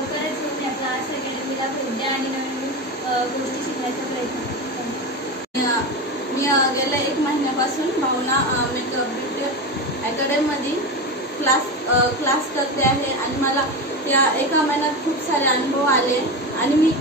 लवकरच येऊन या क्लास अकॅडमीला भेट द्या आणि नवीन गोष्टी शिकण्याचा प्रयत्न करा. मी गेल्या 1 महिन्यापासून भावना मेकअप ब्युटी अकॅडमीमध्ये क्लास करते आहे आणि मला या 1 महिन्यात खूप सारे अनुभव आले आणि मी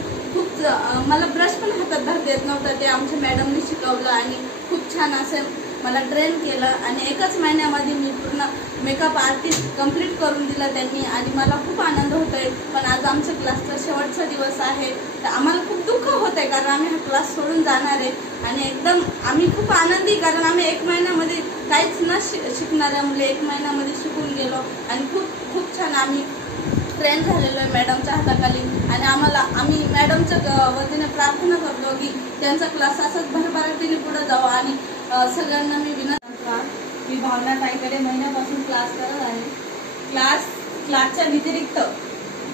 मला ब्रश पण हातात धरता येत नव्हता. ते आमच्या मॅडमनी शिकवलं आणि खूप छान असं मला ट्रेन केलं आणि 1च महिन्यामध्ये मी पूर्ण मेकअप आर्टिस्ट कंप्लीट करून दिलं त्यांनी आणि मला खूप आनंद होतोय. पण आज आमच्या क्लासचा शेवटचा दिवस आहे तर आम्हाला खूप दुःख होतंय कारण आम्ही हा क्लास सोडून जाणार आहे आणि एकदम आम्ही खूप आनंदी कारण आम्ही 1 महिन्यामध्ये काहीच न शिकणाऱ्या मुले 1 महिन्यामध्ये शिकून गेलो आणि खूप छान आम्ही ट्रेन झालेलो आहे मॅडमच्या हाताखाली आणि आम्ही मॅडमच्या वतीने प्रार्थना करतो की त्यांचा क्लास असाच भरभराटीने पुढे जावं आणि सगळ्यांना मी मी भावना ताईकडे महिन्यापासून क्लास करत आहे. क्लासच्या व्यतिरिक्त